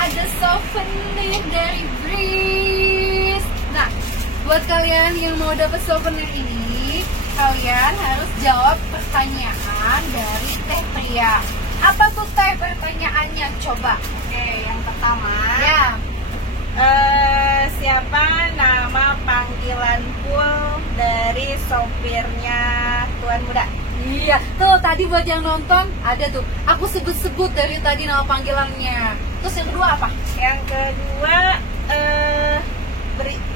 ada souvenir dari Breeze. Nah, buat kalian yang mau dapat souvenir ini, kalian harus jawab pertanyaan dari Teh Pria. Apa tuh Teh pertanyaannya? Coba. Oke, yang pertama. Ya. Siapa nama panggilan full dari sopirnya Tuan Muda? Iya, tuh tadi buat yang nonton ada tuh. Aku sebut-sebut dari tadi nama panggilannya. Terus yang kedua apa? Yang kedua,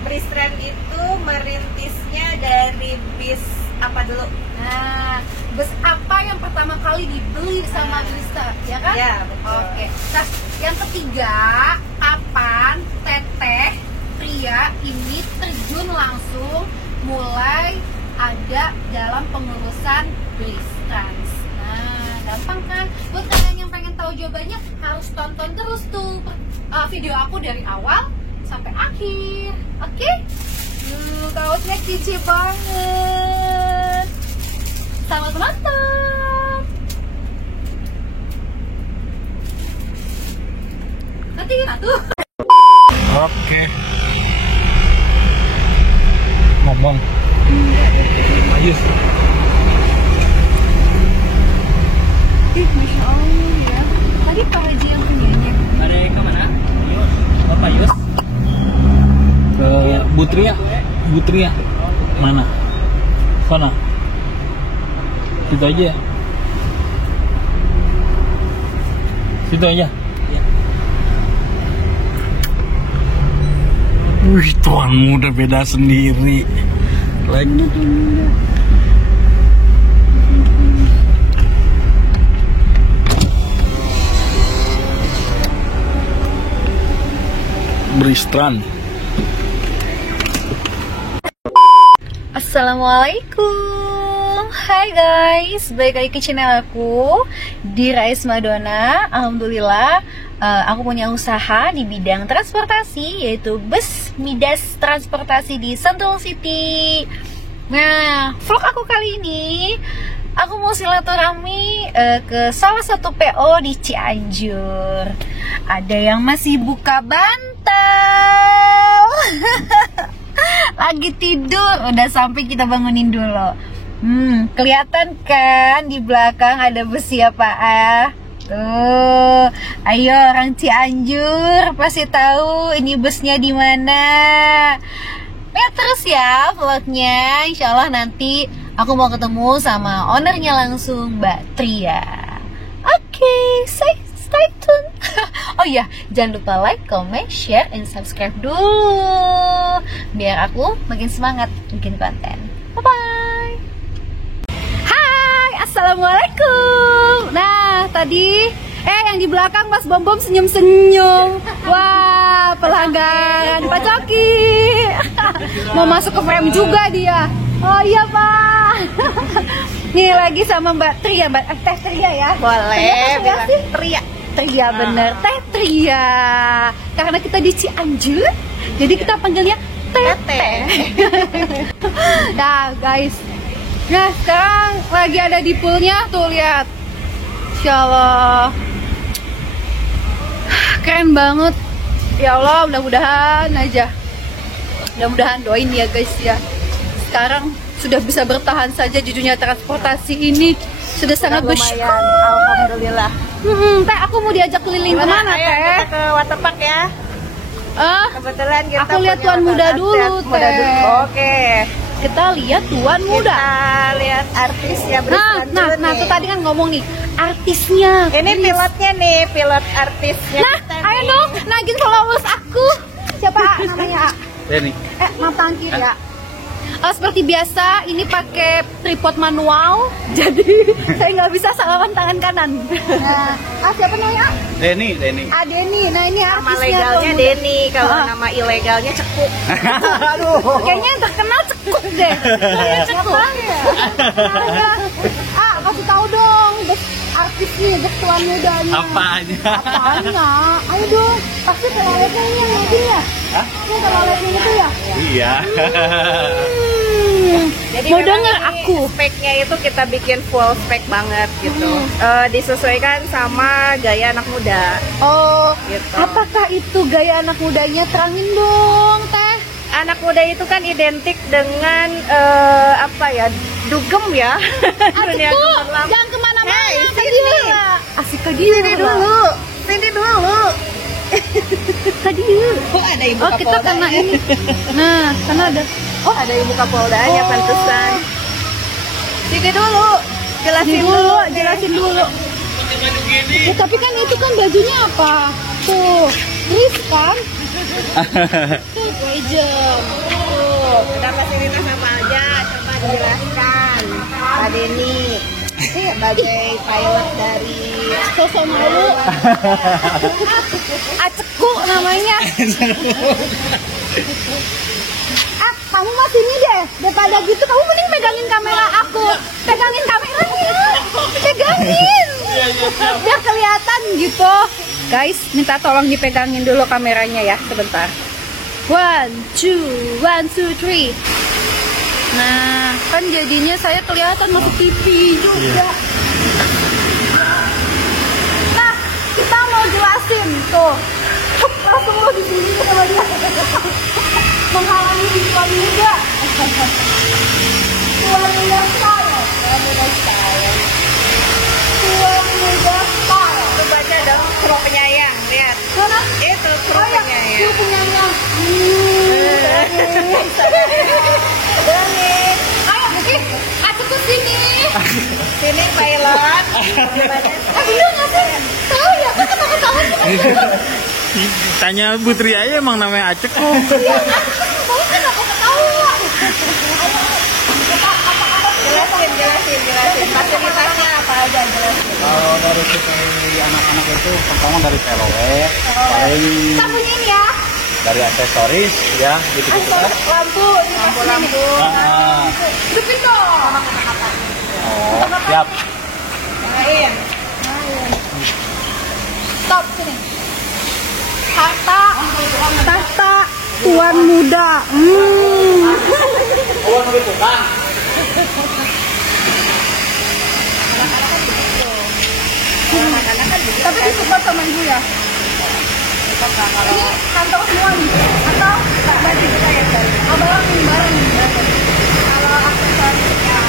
Bristrand itu merintisnya dari bis apa dulu? Nah, bus apa yang pertama kali dibeli sama Brista, ya kan? Ya, betul. Oke. Nah, yang ketiga, kapan Teteh Pria ini terjun langsung mulai ada dalam pengurusan Bristrans? Nah, gampang kan? Buat kalian yang pengen tahu jawabannya, harus tonton terus tuh video aku dari awal sampai akhir. Oke? Kaosnya kece banget. Selamat menonton. Nanti kita tuh. Oke. Ngomong. Ayo. Ih, Masya Allah ya. Tadi Pak Haji yang punyanya. Ada kemana? Yus. Bapak Yus. Ke Butria. Butria. Mana? Sana. Situ aja. Situ aja. Iya. Wih, Tuan Muda beda sendiri. Lagi. Bristrand. Assalamualaikum. Hai guys, balik lagi ke channel aku di Rais Madonna. Alhamdulillah, aku punya usaha di bidang transportasi, yaitu bus Midas Transportasi di Sentul City. Nah, vlog aku kali ini, aku mau silaturahmi ke salah satu PO di Cianjur. Ada yang masih buka bantal. Lagi tidur, udah sampai kita bangunin dulu. Kelihatan kan di belakang ada bus siapa Tuh, ayo orang Cianjur pasti tahu ini busnya di mana. Lihat terus ya vlognya. Insya Allah nanti aku mau ketemu sama ownernya langsung, Mbak Tria. Oke, stay tune. Oh iya, jangan lupa like, comment, share, and subscribe dulu biar aku makin semangat bikin konten. Bye-bye. Hai, Assalamualaikum. Nah, tadi yang di belakang Mas Bom Bom senyum-senyum. Wah, pelanggan Pak Coki. Mau masuk ke frame juga dia. Oh iya Pak. Nih lagi sama Mbak Tria, Teh Tria ya. Boleh, bilang sih? Tria. Tria bener, Teh Tria. Karena kita di Cianjur, jadi kita panggilnya Teteh. Nah guys, nah sekarang lagi ada di poolnya tuh, lihat. Insya Allah keren banget. Ya Allah, mudah-mudahan aja. Mudah-mudahan, doain ya guys ya. Sekarang sudah bisa bertahan saja di dunia transportasi ini, sudah sangat bersyukur. Alhamdulillah. Teh, aku mau diajak keliling kemana Ayo, Teh? kita ke waterpark ya. Kebetulan kita aku lihat punya Tuan Muda waterpark. dulu, Muda Teh. dulu. Oke. Kita lihat Tuan Muda. Kita lihat artisnya Nah, tuh tadi kan ngomong nih, artisnya. Ini pilotnya nih, pilot artisnya. Nah, kita ayo nih. dong, nagih followers aku. Siapa namanya? Ini. Maaf tangkir ya. Seperti biasa, ini pakai tripod manual, jadi saya nggak bisa salaman tangan kanan. Nah, siapa namanya? Denny. Denny. Nah ini Nama artisnya legalnya tuh. Denny, kalau nama ilegalnya Cekuk. Aduh. Kayaknya yang terkenal Cekuk deh. Kayaknya Cekuk. Kasih tahu dong, artisnya, Tuan Mudanya. Apanya? Apanya? Ayo dong, pasti teloletnya ini yang naikin ya? Hah? Ini teloletnya itu ya? Iya. Jadi Mau memang denger ini aku? speknya itu kita bikin full spek banget gitu. Disesuaikan sama gaya anak muda. Oh, Gitu. apakah itu gaya anak mudanya? Terangin dong, Teh. Anak muda itu kan identik dengan apa ya, dugem ya. Dunia Aduh, gemerlap. jangan kemana-mana. Hey, ke sini. dia. Asik ke dia. Sini dulu. Ke dia. Kok ada ibu Oh, kita kena ini. Nah, sana ada. Oh, ada ibu Kapoldanya pantesan. Sini dulu. Jelasin dulu. Jelasin dulu. Ya, tapi kan itu kan bajunya apa? Tuh, Chris kan? Tuh, Wajem. Tuh, udah fasilitas apa aja? Coba dijelaskan. Pak Denny sebagai pilot dari Sosok malu. Aceku namanya. Kamu mah sini deh. Daripada gitu kamu mending pegangin kamera aku. Pegangin kameranya. Pegangin. Biar kelihatan gitu. Guys, minta tolong dipegangin dulu kameranya ya, sebentar. 1, 2, 1, 2, 3. Nah, kan jadinya saya kelihatan masuk TV juga. Nah, kita mau jelasin tuh. Langsung lo di sini sama dia. Menghalangi Tuan Muda. Tuan Muda style. Tuan Muda style. Tuan Muda style. Itu baca dong, kru penyayang. Lihat. Mana? Itu kru Oh ya, penyayang. kru penyayang. Dani. Ayo, Buki. Aku ke sini. Sini pilot. Iya nggak sih? Tahu ya, kan ketawa-ketawa kita. Tanya Putri aja emang namanya Acek. Iya, tahu kan aku ketawa. Jelasin. Fasilitasnya apa aja jelasin. Kalau dari sisi anak-anak itu pertama dari peloet, paling Sambungin ya. dari aksesoris ya gitu-gitu kan. Lampu. Lampu-lampu. Ah, Hidupin dong. oh, siap. Lain. Stop sini. Tahta Tuan Muda. Oh, gitu kan. Tapi disupport sama ibu ya. Ini kantor semua nih. Atau baju kita ya? Abang ini bareng. Kalau aksesorisnya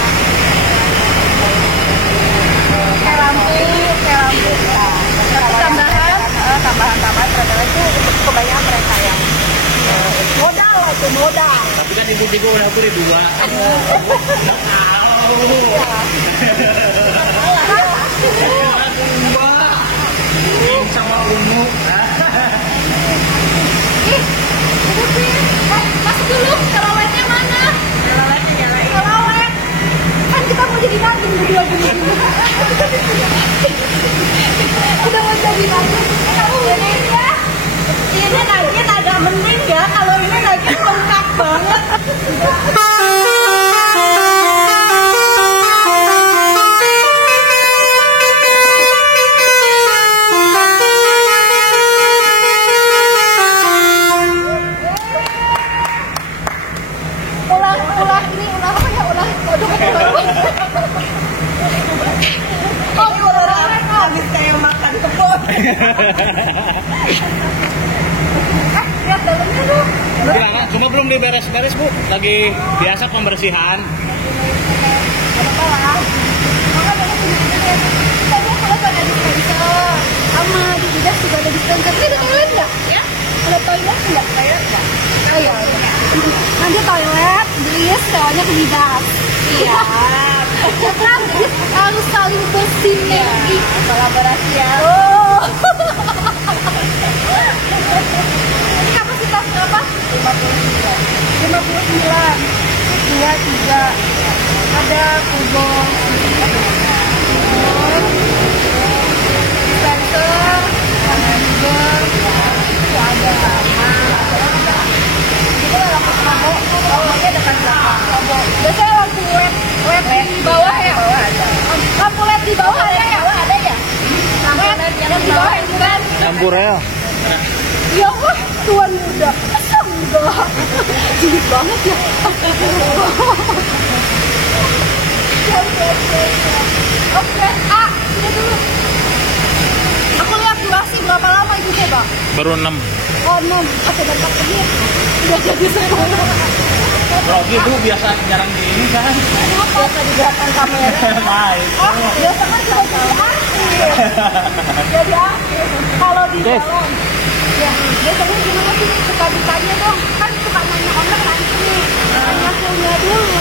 kayak lampu. Tapi tambahan ternyata itu untuk kebanyakan mereka yang modal lah itu modal. Tapi kan ibu-ibu udah beli 2. Mbak, sama Ungu. Ih, hidupin. Masuk dulu. Kelawetnya mana? Kelawetnya nyalain. Kelawet. Kan kita mau jadi naging berdua gini. Udah mau jadi naging. Kamu benerin ya. Ini nagin agak mending ya. Kalau ini nagin lengkap banget. Ulah ini ulah apa ya? Ulah kodok Oh, ular habis kayak makan kebun. lihat dalamnya tuh. Gimana? Cuma belum diberes-beres, Bu. Lagi biasa pembersihan. Apa lah? Maka dari sini kita kalau ada dispenser sama di Bidas juga ada dispenser. Ini ada toilet nggak? Ya? Ada toilet nggak? Toilet nggak? Oh iya. Nanti toilet beli sekolahnya ke Bidas. Iya. Kan harus saling bersinergi. Kolaborasi ya. Oh. Ini kapasitas berapa? 59. 2, 3. Ada kubur. Dispenser. Manager. Itu ada sama. Itu lampu mabok. Bawahnya depan belakang. Biasanya lampu LED di bawah ya? Lampu LED di bawah ada ya? Ada ya? Lampu LED yang di bawah itu kan? Campur ya. Ya wah, Tuan Muda. Masa enggak. Cilik banget ya. Oke, ini dulu. Aku lihat durasi berapa lama itu deh, Bang? Baru 6. Oh, 6. Oke, bentar lagi. Udah jadi semua. Bro, gitu biasa jarang di ini kan. Biasa di belakang kamera. Nah, itu. Oh, biasa kan juga jadi artis. Jadi artis. Kalau di dalam. Ya, biasanya gimana sih suka ditanya dong? Kan suka nanya owner nanti nih. Tanya hasilnya dulu.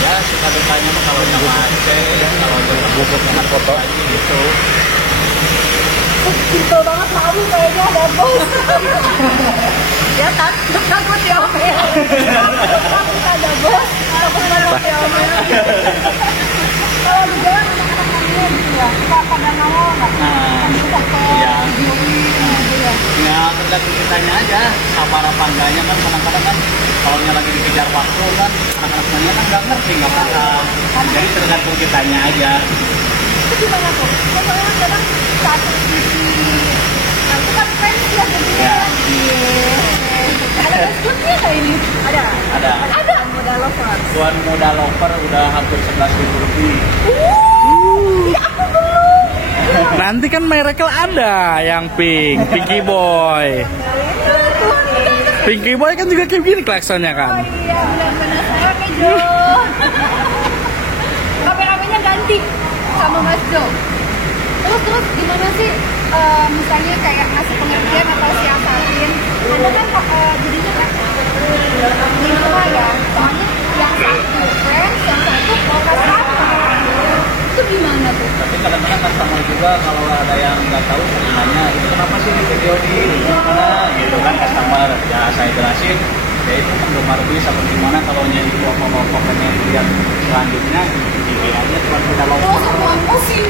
Ya, suka ditanya mah kalau sama Aceh, kalau bubuk dengan foto aja gitu. Simpel banget malu kayaknya ada bos. Ya kan, takut diomel. Takut ada bos, takut banget diomel. Kalau di jalan anak-anak namanya gitu ya, suka pada ngawal nggak? Nah, iya. Ya, tergantung kitanya aja, sabar apa enggaknya kan kadang-kadang kan kalau lagi dikejar waktu kan anak-anak semuanya kan nggak ngerti, nggak paham. Jadi tergantung kitanya aja. Itu gimana tuh? Soalnya kadang satu sisi, nah itu kan fans ya jadinya. Ya. Ada diskonnya nggak ini? Ada. Ada. Modal lover. Tuan modal lover udah hampir 11.000 lebih. Ya aku belum. Nanti kan Miracle ada yang pink, Pinky Boy. Pinky Boy kan juga kayak gini klaksonnya kan. Oh iya, benar-benar saya ke Jo. Kameramennya ganti sama Mas Jo. Terus gimana sih misalnya kayak ngasih pengertian atau siasatin? Anda kan jadinya kan di rumah ya. Soalnya yang satu friends, yang satu fokus sama. Itu gimana tuh? Tapi kadang-kadang customer juga kalau ada yang nggak tahu nanya, itu kenapa sih di video di mana gitu kan customer. Ya saya jelasin, ya itu penggemar bis apa gimana kalau nyanyi pokoknya lihat selanjutnya aja cuma kita Oh, loper. semua emosi.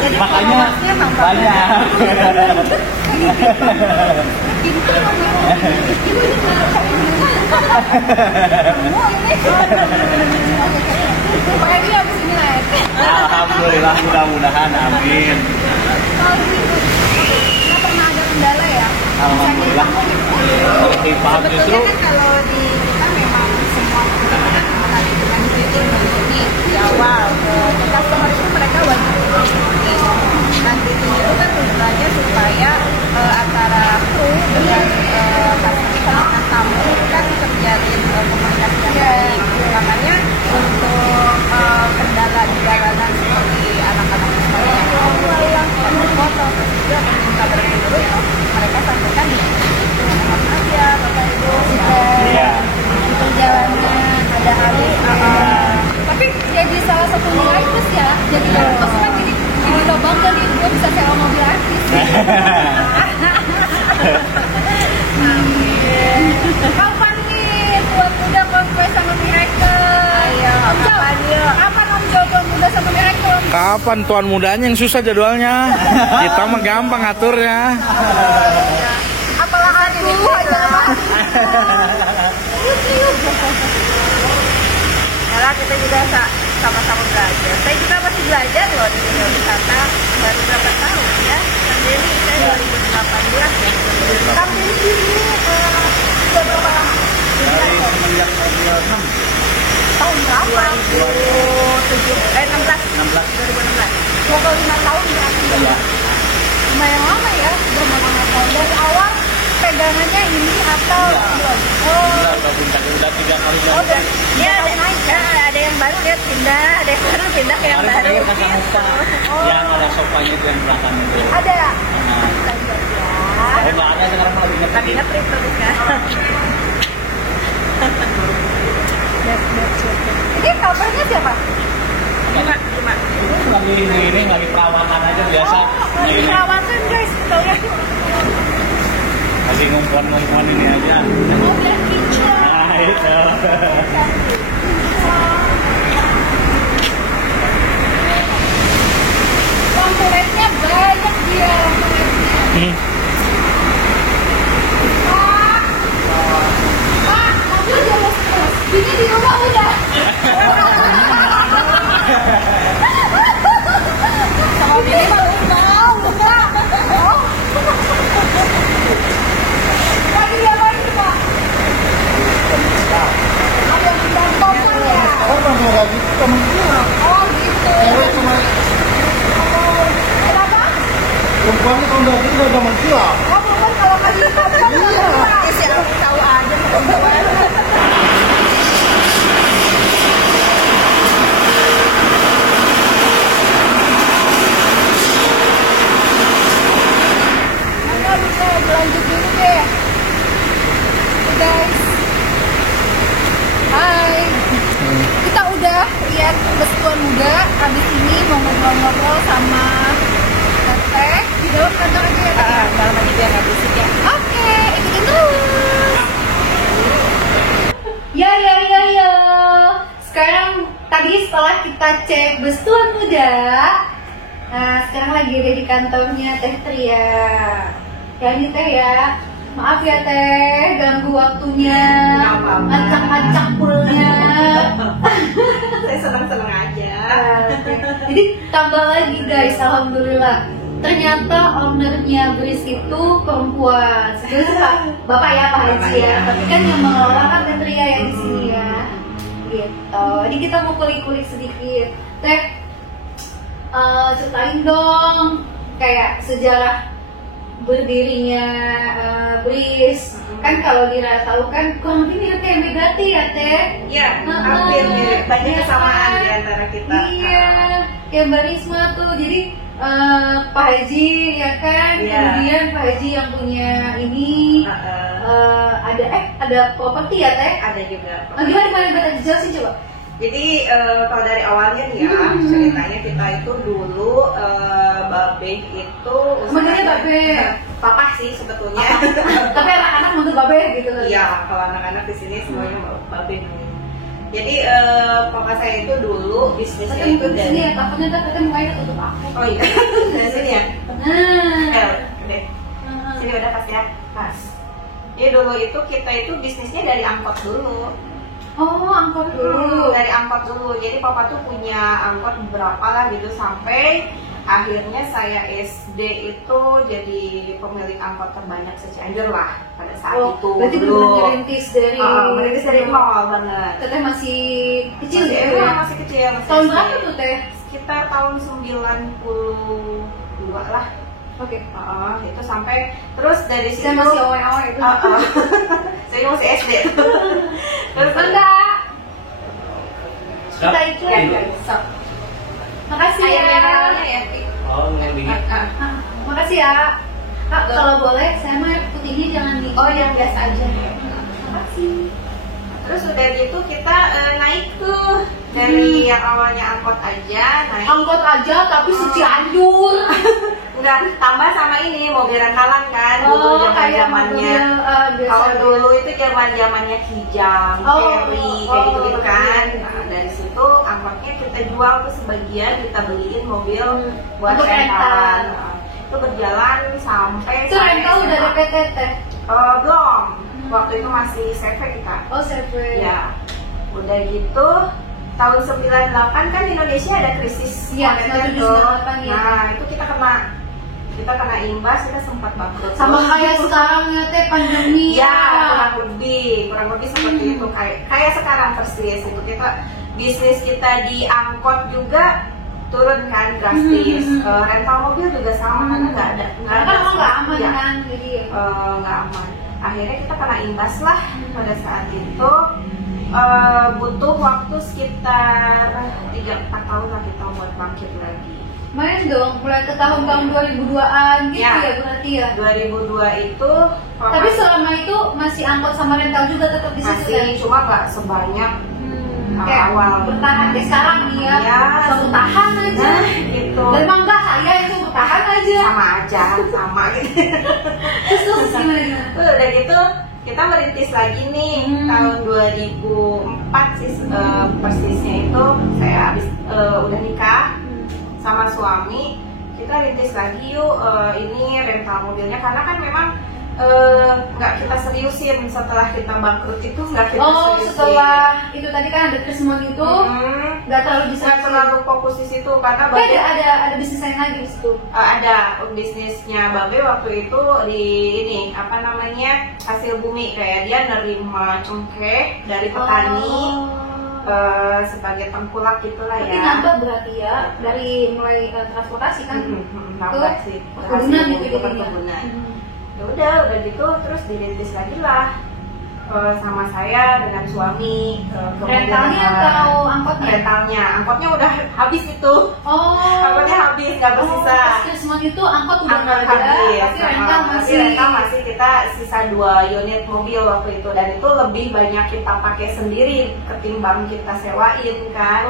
Jadi Makanya followersnya tambah banyak. Itu pokoknya dia abis ini lah. Alhamdulillah, mudah-mudahan, amin. Nggak pernah ada kendala ya? Alhamdulillah. Lebih paham justru. Sebetulnya kan kalau di kita memang semua menggunakan dengan itu di awal ke customer itu mereka wajib nanti itu kan tujuannya supaya antara kru dengan customer tamu itu kan terjalin komunikasi yang baik. Makanya untuk kendala di jalanan seperti anak-anak misalnya yang foto terus juga meminta berhenti dulu itu mereka sampaikan di maaf ya Bapak Ibu Iya. di perjalanan ada habis tapi jadi salah satu nilai plus ya jadi terus kan jadi kita bangga nih gue bisa sewa mobil artis. Kapan nih Tuan Muda konvoy sama Miracle? Ayo, kapan yuk? Kapan Om Jo Tuan Muda sama Miracle? Kapan tuan mudanya yang susah jadwalnya? Kita mah gampang ngaturnya. Apalagi ini aja Ya kita juga sama-sama belajar. Saya juga masih belajar loh di dunia wisata baru berapa tahun ya. Sendiri saya 2018 ya. Kamu ini sudah berapa lama? Dari semenjak mobil 6. Tahun berapa? 2016. 16. 25 tahun berarti ya? Iya. Lumayan lama ya, berapa tahun dari awal pegangannya ini atau belum? Oh, Udah puncak udah 3 kali oh dan Ya ada yang baru dia pindah, ada yang baru pindah ke yang baru. Kemarin kasih muka yang ada sofanya itu yang belakang itu. ada. Nah, oh nggak ada sekarang lagi Lagi ngetik. nge-trip tuh sekarang. Ini covernya siapa? Lima. Lagi ini lagi perawakan aja biasa. Oh, lagi perawatan guys, betul ya? Lagi ngumpul-ngumpul ini aja. Oh, biar kitchen. Nah itu. Lampu LED-nya banyak dia. Pak, mobil udah mau stres. Ini di rumah udah. Sama ini mah udah. Lagi ya Perempuannya tahun berapa itu udah zaman silam. Oh, kalau nggak di kampung, iya. Siapa tahu aja. Bisa dilanjut dulu deh. Oke guys. Hai. Kita udah lihat bus tua muda. Habis ini mau ngobrol-ngobrol sama Teteh di dalam kantor aja ya. Dalam aja biar nggak berisik ya. Oke, ikutin terus. Ya. Sekarang tadi setelah kita cek bus tua muda, nah sekarang lagi ada di kantornya Teh Tria. Ya ini Teh ya, maaf ya Teh, ganggu waktunya, acak-acak pulnya. Saya senang-senang aja. Jadi tambah lagi guys, alhamdulillah. Ternyata ownernya Bris itu perempuan. Sebenarnya Bapak ya Pak Haji ya, tapi kan yang mengelola kan Teh Tria yang di sini ya. Gitu. Jadi kita mau kulik-kulik sedikit. Teh, ceritain dong kayak sejarah berdirinya Bris. Kan kalau Dira tahu kan kurang lebih mirip kayak Megati ya Teh. Iya, hampir mirip. Banyak Iya kesamaan kan? di antara kita. Iya, kayak Mbak Risma tuh. Jadi Pak Haji ya kan, Iya. kemudian Pak Haji yang punya ini ada properti ya Teh. Ada juga. Gimana Mbak jelasin coba. Jadi kalau dari awalnya nih ya, ceritanya kita itu dulu Babe itu Sebenarnya Babe. Papa sih sebetulnya. Tapi anak-anak manggil Babe gitu kan. Iya, kalau anak-anak di sini semuanya Babe namanya. Jadi papa saya itu dulu bisnisnya Tapi itu di sini ya, dari takutnya Teh mukanya tutup aku. Oh iya, dari sini ya. Nah. Oke. Sini udah pas ya. Pas. Jadi dulu itu kita itu bisnisnya dari angkot dulu. Oh, angkot dulu. Dari angkot dulu. Jadi papa tuh punya angkot beberapa lah gitu sampai akhirnya saya SD itu jadi pemilik angkot terbanyak se-Cianjur lah pada saat itu. Berarti dulu. benar merintis dari Merintis dari nol banget. Teteh masih kecil Masih, gitu ya? masih kecil. Masih Tahun SD. berapa tuh Teh? Sekitar tahun 92 lah. Oke. Itu sampai terus dari situ Saya masih awal-awal itu. saya masih SD. Terus Enggak. Kita itu Ya, ya. so. Makasih Ayam ya. mineralnya ya. Pi. Oh, yang dingin. Makasih ya. Kak, kalau boleh saya mah putihnya jangan di. Oh, yang biasa aja. Makasih. Terus udah gitu kita naik tuh dari yang awalnya angkot aja naik. Angkot aja tapi se-Cianjur. Enggak, tambah sama ini mobil rentalan kan dulu zaman-zamannya. Kalau dulu itu zaman-zamannya Kijang, Cherry kayak gitu kan. Nah, dari situ angkotnya kita jual tuh sebagian kita beliin mobil buat Untuk rentalan. rental. Nah, itu berjalan sampai Itu rental udah ada PT Teh. belum. Waktu itu masih CV kita. Oh, server. Ya, udah gitu tahun 98 kan Indonesia ada krisis Iya, moneter 98, tuh. ya. Nah, itu kita kena imbas, kita sempat bangkrut. Sama kayak sekarang ya Teh pandemi. Ya, kurang lebih seperti itu kayak sekarang persis itu kita bisnis kita di angkot juga turun kan drastis. Rental mobil juga sama karena nggak ada. Karena kan emang nggak aman Ya. kan, jadi. Nggak aman. Akhirnya kita kena imbas lah pada saat itu. Butuh waktu sekitar 3-4 tahun lah kita buat bangkit lagi. Main dong, mulai ke tahun-tahun 2002-an gitu Ya. ya berarti ya. 2002 itu Tapi selama itu masih angkot sama rental juga tetap di situ kan? masih cuma nggak sebanyak Kayak awal. bertahan deh sekarang nih ya. Ya. Selalu tahan aja. Nah, gitu. Dan emang enggak saya itu bertahan aja. sama gitu. Terus gimana? Udah gitu kita merintis lagi nih tahun 2004 sih persisnya itu saya habis udah nikah sama suami, kita rintis lagi yuk ini rental mobilnya karena kan memang nggak kita seriusin setelah kita bangkrut itu nggak kita seriusin. Setelah itu tadi kan ada Krismon itu nggak terlalu bisa nggak terlalu fokus di situ karena Tapi ada bisnis lain lagi di situ. ada bisnisnya Babe waktu itu di ini apa namanya hasil bumi kayak dia nerima cengkeh dari petani sebagai tengkulak gitulah Tapi ya. nambah berarti ya dari mulai transportasi kan Nambah sih perkebunan hasilnya gitu itu jadinya. perkebunan. Udah gitu terus dirintis lagi lah sama saya dengan suami. Rentalnya atau angkotnya? Angkotnya udah habis itu. Angkotnya habis, nggak bersisa. Puskesmas itu angkot udah nggak ada, habis, tapi rental masih. rental masih kita sisa 2 unit mobil waktu itu, dan itu lebih banyak kita pakai sendiri ketimbang kita sewain kan.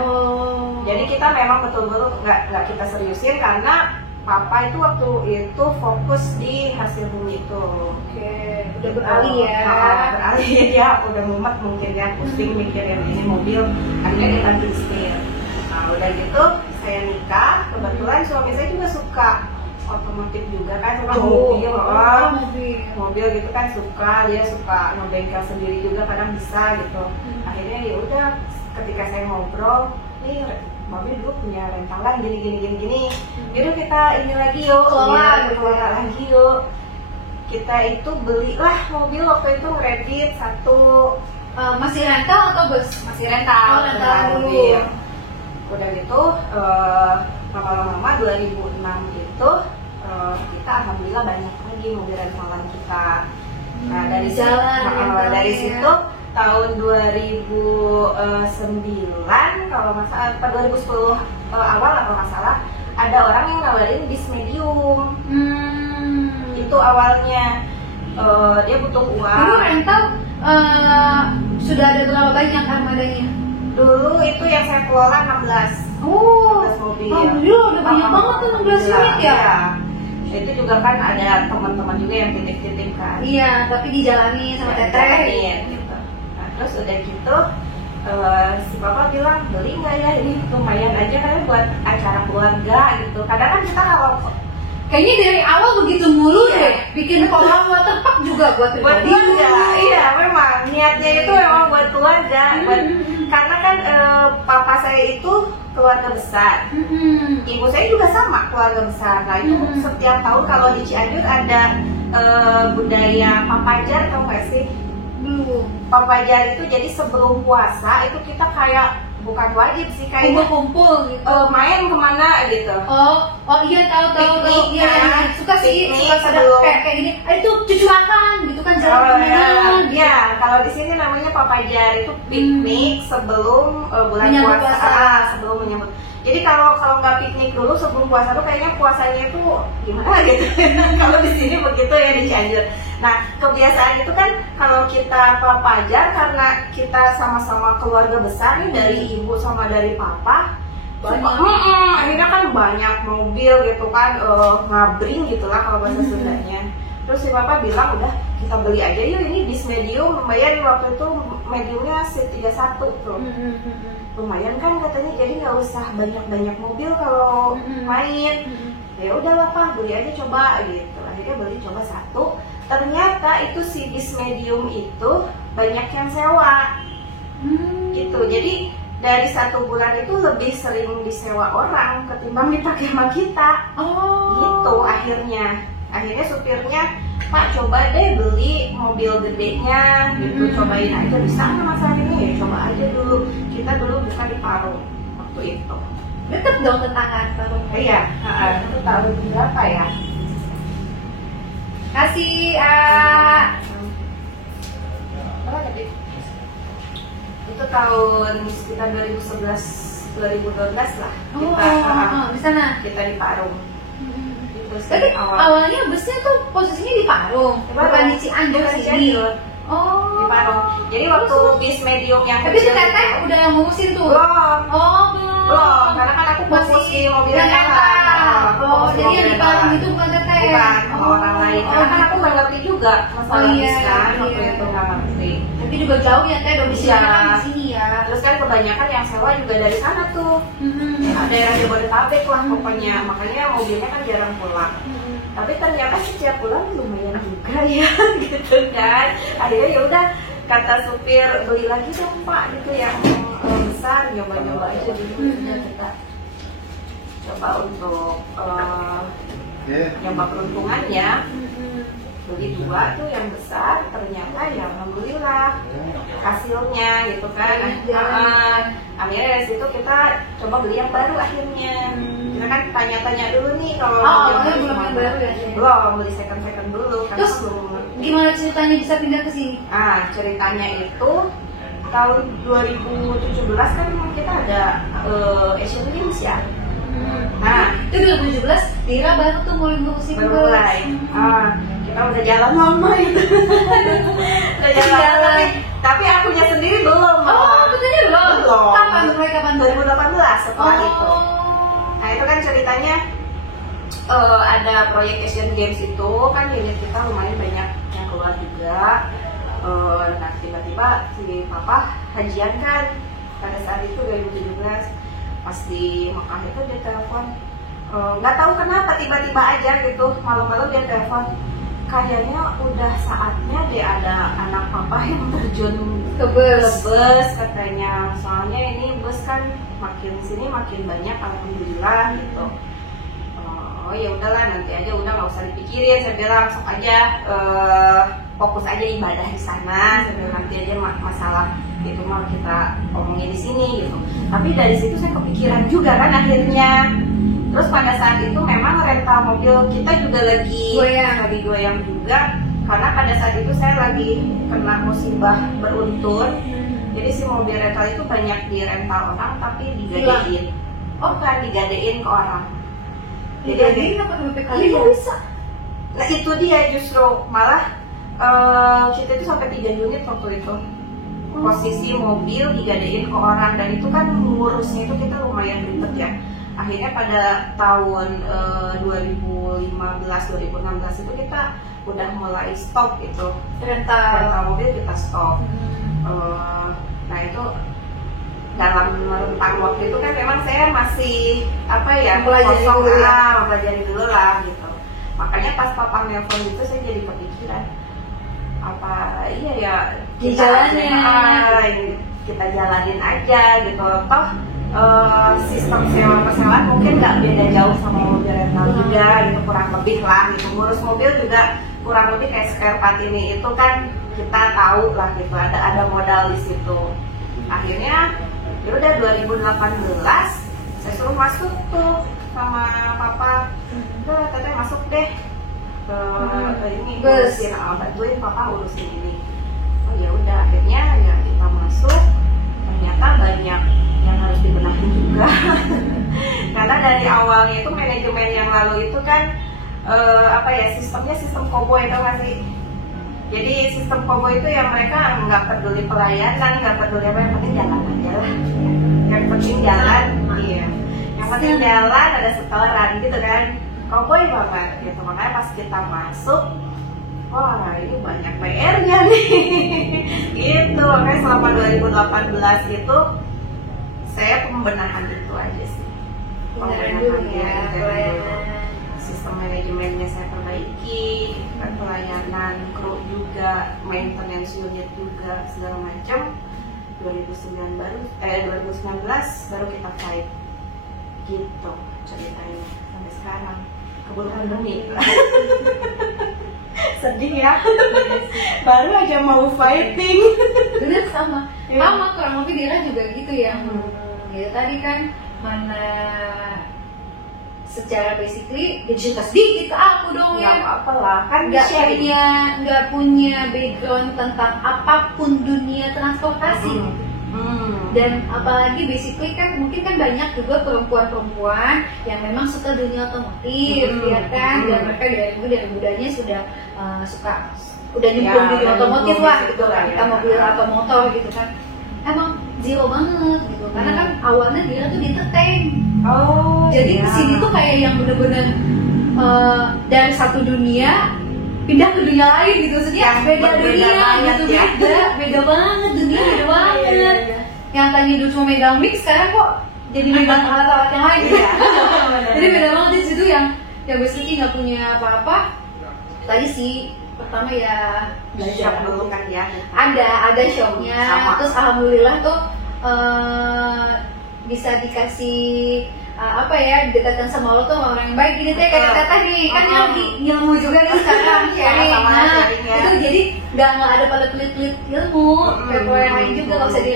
Jadi kita memang betul-betul nggak kita seriusin karena Papa itu waktu itu fokus di hasil bumi itu. Oke, udah beralih ya. Beralih ya, udah mumet mungkin ya, pusing mikirin ini mobil, akhirnya kita ganti setir. Nah udah gitu saya nikah, kebetulan suami saya juga suka otomotif juga kan, suka mobil gitu kan, dia suka ngebengkel sendiri juga, kadang bisa gitu. Akhirnya ya udah, ketika saya ngobrol, nih mobil dulu punya rentalan gini. Yaudah kita ini lagi yuk, kelola lagi yuk. Kita itu belilah mobil waktu itu kredit satu. Masih rental atau bus? Masih rental. Rental dulu. Mobil. Udah gitu lama-lama 2006 itu kita alhamdulillah banyak lagi mobil rentalan kita. Nah dari situ tahun 2009 kalau nggak salah, 2010 awal atau nggak salah, ada orang yang nawarin bis medium. Itu awalnya dia butuh uang. Dulu rental sudah ada berapa banyak armadanya? Dulu itu yang saya kelola 16 mobil. Alhamdulillah udah banyak banget tuh 16 unit ya. Itu juga kan ada teman-teman juga yang titip-titip kan. Iya, tapi dijalani sama teteh. Gitu. Nah, terus udah gitu si Papa bilang, beli nggak ya, ini lumayan aja kan buat acara keluarga gitu. Kadang kan kita kalau kayaknya dari awal begitu mulu deh, bikin kolam waterpark juga buat keluarga. Iya, memang niatnya itu memang buat keluarga. Karena kan papa saya itu keluarga besar, ibu saya juga sama keluarga besar. Nah itu setiap tahun kalau di Cianjur ada budaya papajar, tau gak sih? Belum. Papajar itu jadi sebelum puasa itu kita kayak bukan wajib sih, kayak kumpul gitu. Main kemana gitu. Oh iya tahu. Piknik, Iya, suka pada kayak gini. Itu cucu makan gitu kan, jalan kemana. Iya, kalau di sini namanya papajar, itu piknik sebelum bulan menyambut puasa. Sebelum menyambut. Jadi kalau nggak piknik dulu sebelum puasa tuh kayaknya puasanya itu gimana gitu. Kalau di sini begitu ya di Cianjur. Nah kebiasaan itu kan kalau kita papajar karena kita sama-sama keluarga besar nih, dari ibu sama dari papa. Akhirnya kan banyak mobil gitu kan, ngabring gitulah kalau bahasa Sundanya. Terus si papa bilang udah kita beli aja yuk ini bis medium, lumayan waktu itu mediumnya C31 tuh. Lumayan kan katanya, jadi nggak usah banyak mobil kalau main. Ya udahlah Pak, beli aja coba gitu. Akhirnya beli coba satu. Ternyata itu si bis medium itu banyak yang sewa. Gitu. Jadi dari 1 bulan itu lebih sering disewa orang ketimbang dipakai sama kita. Gitu akhirnya supirnya, Pak coba deh beli mobil gedenya gitu, cobain aja bisa nggak masalah ini, ya coba aja dulu. Kita dulu bukan di Parung waktu itu. Deket dong tetanggaan Parung. Iya, itu tahun berapa ya? Kasih itu tahun sekitar 2011-2012 lah di sana kita di Parung. Tapi awalnya busnya tuh posisinya di Parung, bukan di Cianjur sini. Di Parung. Jadi waktu bis medium yang tapi si teteh udah ngurusin tuh. Belum, karena kan aku fokus di mobil rental. Jadi yang di Parung itu bukan teteh. Bukan, sama orang lain. Karena kan aku nggak ngerti juga masalah bis kan, waktu itu nggak ngerti. Tapi juga jauh ya teh, domisilinya kan di sini ya. Terus kan kebanyakan yang sewa juga dari sana tuh. Daerah Jabodetabek lah pokoknya, makanya mobilnya kan jarang pulang. Tapi ternyata setiap bulan lumayan juga ya, gitu kan. Akhirnya ya udah, kata supir beli lagi dong Pak, gitu yang besar, nyoba-nyoba aja dulu. Kita coba untuk nyoba peruntungannya. beli 2 tuh yang besar, ternyata ya alhamdulillah hasilnya gitu kan. Akhirnya dari situ kita coba beli yang baru akhirnya. Kita kan tanya-tanya dulu nih kalau belum yang baru ya? Belum, beli second dulu karena Terus belum. gimana ceritanya bisa pindah ke sini? Ceritanya itu tahun 2017 kan kita ada Asian Games ya. Nah, itu 2017 Dira baru tuh mulai ngurusin baru mulai. Kita udah jalan lama itu. Udah jalan lama, tapi akunya sendiri belum. betulnya belum? Kapan? Mulai kapan? 2018 setelah Oh. itu. Nah itu kan ceritanya ada proyek Asian Games itu kan unit kita lumayan banyak yang keluar juga. Nah tiba-tiba si papa hajian kan pada saat itu 2017 pas di Mekah itu dia telepon, nggak tahu kenapa tiba-tiba aja gitu malam-malam dia telepon, kayaknya udah saatnya dia ada anak papa yang terjun Ke bus. katanya, soalnya ini bus kan makin sini makin banyak alhamdulillah gitu. Oh ya udahlah nanti aja, udah nggak usah dipikirin, saya bilang sok aja fokus aja ibadah di sana, saya bilang nanti aja masalah itu mau kita omongin di sini gitu. Tapi dari situ saya kepikiran juga kan akhirnya. Terus pada saat itu memang rental mobil kita juga lagi goyang juga, karena pada saat itu saya lagi kena musibah beruntun. Jadi si mobil rental itu banyak di rental orang tapi digadein. Kan digadein ke orang. Jadi apa iya bisa. Nah itu dia justru malah kita itu sampai 3 unit waktu itu. Posisi mobil digadein ke orang, dan itu kan ngurusnya itu kita lumayan ribet ya. Akhirnya pada tahun 2015-2016 itu kita udah mulai stop itu rental mobil, kita stop. Nah itu dalam rentang waktu itu kan memang saya masih mempelajari dulu lah gitu. Kita Makanya pas papa nelpon itu saya jadi kepikiran, apa iya ya kita jalanin aja gitu. Toh sistem sewa persewaan mungkin nggak beda jauh sama mobil rental juga gitu, kurang lebih lah gitu. Ngurus mobil juga kurang lebih kayak spare part ini itu kan kita tahu lah gitu, ada modal di situ. Akhirnya ya udah 2018 saya suruh masuk tuh sama papa, udah teteh masuk deh ke ini urusin, bantuin papa urusin ini. Oh ya udah, akhirnya ya kita masuk. Ternyata banyak yang harus dibenahi juga karena dari awalnya itu manajemen yang lalu itu kan sistemnya sistem koboi, tau gak sih? Jadi sistem koboi itu ya mereka nggak peduli pelayanan, nggak peduli apa, yang penting jalan aja lah, yang penting jalan, iya, yang penting jalan, ada setoran gitu kan, koboi banget gitu. Makanya pas kita masuk, wah ini banyak PR-nya nih gitu. Makanya selama 2018 itu saya pembenahan itu aja sih, sistem manajemennya saya perbaiki, kan pelayanan kru juga, maintenance unit juga, segala macam. 2019 baru kita fight gitu ceritanya sampai sekarang, keburu pandemi. Sedih ya, baru aja mau fighting. Bener sama kurang lebih Dira juga gitu ya. Ya tadi kan mana secara basically dia cerita sedikit ke aku dong ya. Apa lah, kan nggak punya background tentang apapun dunia transportasi. Dan apalagi basically kan mungkin kan banyak juga perempuan-perempuan yang memang suka dunia otomotif, ya kan, dan mereka dari mudanya sudah udah nyemplung di dunia otomotif lah gitu kan, kita mobil atau motor gitu kan. Emang zero banget gitu, karena kan awalnya dia tuh di entertain. Jadi kesini tuh kayak yang bener-bener dari satu dunia pindah ke dunia lain gitu, maksudnya beda dunia gitu ya. beda banget dunia, beda banget. Yang tadi dulu cuma megang mic, sekarang kok jadi megang alat-alat yang lain ya. Jadi beda banget di situ yang basically nggak punya apa-apa. Tadi sih pertama ya belajar dulu kan ya. Ada shocknya, terus alhamdulillah tuh bisa dikasih apa ya, dekatkan sama Allah tuh sama orang yang baik gini teh, kayak Teteh nih kan yang lagi ilmu juga nih sekarang sharing. Nah itu jadi nggak ada pada pelit-pelit ilmu kayak yang lain juga, nggak usah di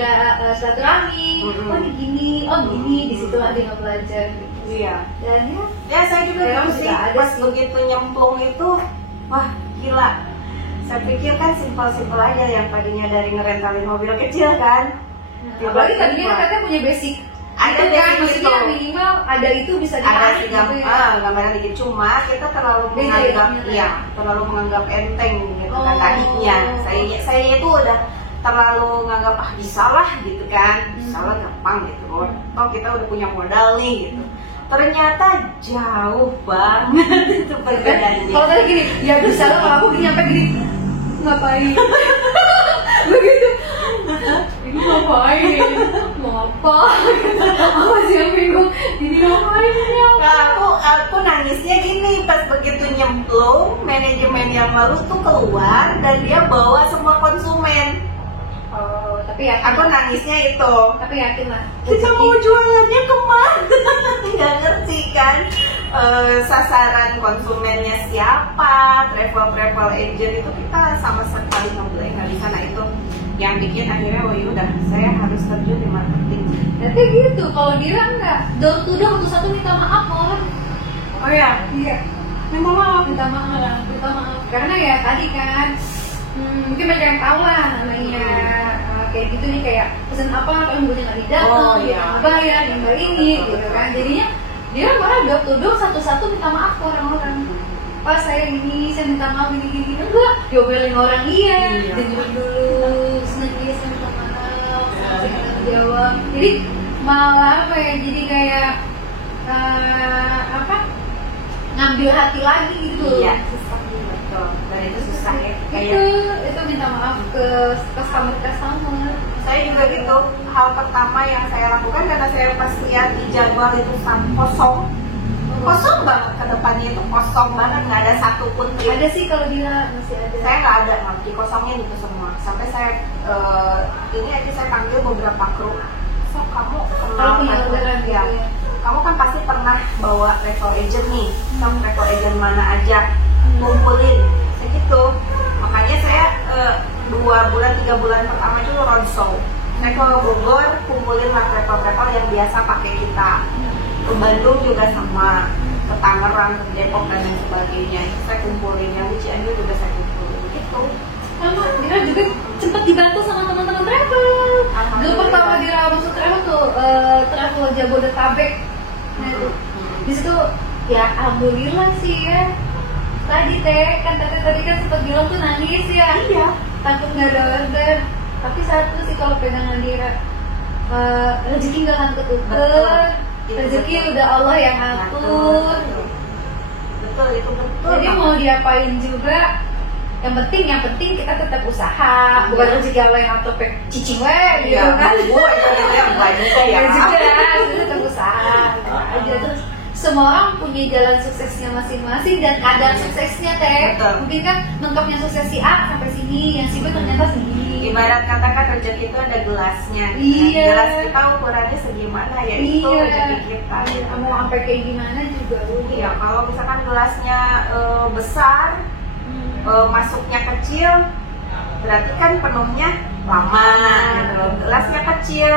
silaturahmi. Oh ini gini, oh gini, di situ ada yang belajar gitu. Iya. Dan Ya saya juga gitu sih, pas begitu nyemplung itu, wah gila. Saya pikir kan simpel-simpel aja, yang tadinya dari ngerentalin mobil kecil kan. Apalagi tadinya katanya punya basic. Ada itu kan, maksudnya minimal ada itu bisa ada ditarik sih gitu ya. gambaran dikit, cuma kita terlalu Beda ya, menganggap, ternyata. iya, terlalu menganggap enteng gitu kan Oh. tadinya. Saya itu udah terlalu nganggap bisa lah gitu kan, bisa lah gampang gitu. Oh kita udah punya modal nih gitu. Ternyata jauh banget itu perbedaannya. Kalau tadi gini, ya bisa lah kalau aku gini sampai gini ngapain? Begitu. Ini ngapain? Mau apa? Aku masih yang bingung. Ini ngapain ini apa? Nah, aku nangisnya gini, pas begitu nyemplung, manajemen yang baru tuh keluar dan dia bawa semua konsumen. Oh, tapi yakin. Aku nangisnya itu. Tapi yakin lah. Kita mau jualannya kemana? Nggak ngerti kan. Sasaran konsumennya siapa, travel agent itu kita sama sekali nggak bisa. Nah itu yang bikin akhirnya oh yaudah saya harus terjun di marketing. Tapi gitu, kalau dia enggak door to door satu minta maaf orang. Oh ya, Iya. minta maaf. Minta maaf. Karena ya tadi kan mungkin banyak yang tahu lah namanya kayak gitu nih, kayak pesan apa kalau nggak didatang, Oh, iya. bayar, tinggal ini gitu kan. Jadinya dia malah door to door satu-satu minta maaf ke orang-orang. Pak saya ini, saya minta maaf gini enggak, diomelin orang iya, dengerin dulu, senang dia saya minta maaf, saya jawab. Jadi malah apa ya, jadi kayak ngambil hati lagi gitu. Iya, susah betul. Dan itu susah ya. Itu minta maaf ke customer. Saya juga gitu. Hal pertama yang saya lakukan karena saya pas lihat di jadwal itu kosong banget, ke depannya itu kosong banget, nggak ada satupun trip. Ada sih kalau dia masih ada. Saya nggak ada, di kosongnya itu semua. Sampai saya ini aja saya panggil beberapa kru. So kamu Kalau kenal punya travel orderan gitu ya? ya. Kamu kan pasti pernah bawa travel agent nih. Kamu travel agent mana aja? Kumpulin, kayak gitu. Makanya saya 2 bulan 3 bulan pertama itu roadshow. Saya ke Bogor, kumpulin lah travel yang biasa pakai kita. Ke Bandung juga sama, ke Tangerang, ke Depok dan lain sebagainya. Saya kumpulin, yang di Cianjur juga saya kumpulin. Gitu. Sama, dia juga sempat dibantu sama teman-teman travel. Dulu pertama dia masuk travel tuh travel Jabodetabek. Nah itu di situ ya alhamdulillah sih ya. Tadi kan tadi kan sempat bilang tuh nangis ya. Iya. Takut nggak ada order. Tapi satu sih kalau pegangan dia rezeki nggak akan ketuker. Rezeki udah Allah yang atur. Betul, itu betul. Jadi mau diapain juga, yang penting kita tetap usaha. Bukan rezeki Allah yang atur cicing we gitu kan. Ya juga tetap usaha. Aja terus semua orang punya jalan suksesnya masing-masing dan kadar suksesnya teh. Betul. Mungkin kan mentok yang sukses si A sampai sini, yang si B ternyata segini. Ibarat katakan rezeki itu ada gelasnya. Iya. Gelas kita ukurannya segimana ya, itu rezeki kita. Mau sampai kayak gimana juga udah. Iya, kalau misalkan gelasnya besar, masuknya kecil, berarti kan penuhnya lama. Gitu. Gelasnya kecil,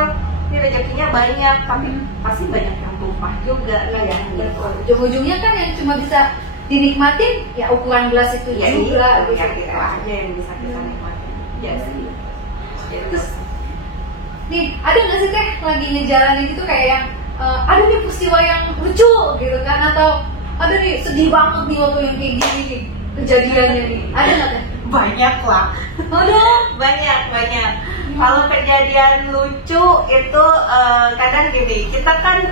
ini rezekinya banyak, tapi pasti banyak yang tumpah juga. Ya, gitu. Ujung-ujungnya kan yang cuma bisa dinikmatin ya ukuran gelas itu Ya, juga. ya gitu aja yang bisa kita nikmatin. Ya sih. Terus nih ada nggak sih teh lagi ngejalanin gitu kayak yang ada nih peristiwa yang lucu gitu kan, atau ada nih sedih banget nih waktu yang kayak gini nih kejadiannya nih, ada nggak teh? Banyak lah. Ada. banyak Kalau kejadian lucu itu kadang gini, kita kan